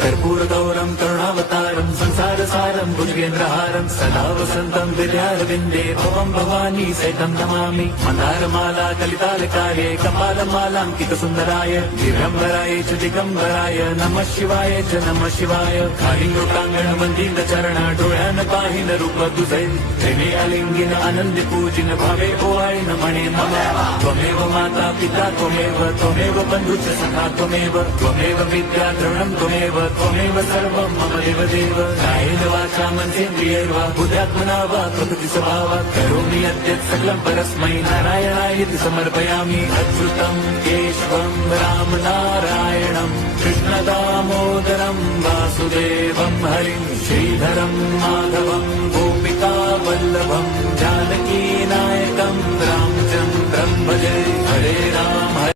कर्पूरगौरं करुणावतारं संसारसारं भुजगेन्द्रहारं सदा वसन्तं हृदयारविन्दे भवं भवानी सहितं नमामि। मन्दारमाला कलितालकाये कपालमालाङ्कितसुन्दराय दिगम्बराय च दिगम्बराय नमः शिवाय च नमः शिवाय। कालिङ्गोटाङ्गणमन्दिरचरण डोळ्यान पाहिन रूप तुझे प्रेमे आलिंगिन आनंदी पूजिन भावे ओवाळीन म्हणे नमः। त्वमेव माता पिता त्वमेव बन्धुश्च सखा त्वमेव विद्या द्रविणं त्वमेव सर्वं मम देवदेव। कायेन वाचा मनसेन्द्रियैर्वा बुद्ध्यात्मना वा प्रकृति स्वभावात् करोमि यद्यत् सकलं परस्मै नारायणायेति समर्पयामि। अच्युतं केशवं राम नारायणं कृष्ण दामोदरं वासुदेवं हरिं श्रीधरं माधवं गोपिका वल्लभं जानकी नायकं रामचन्द्रं भजे। हरे राम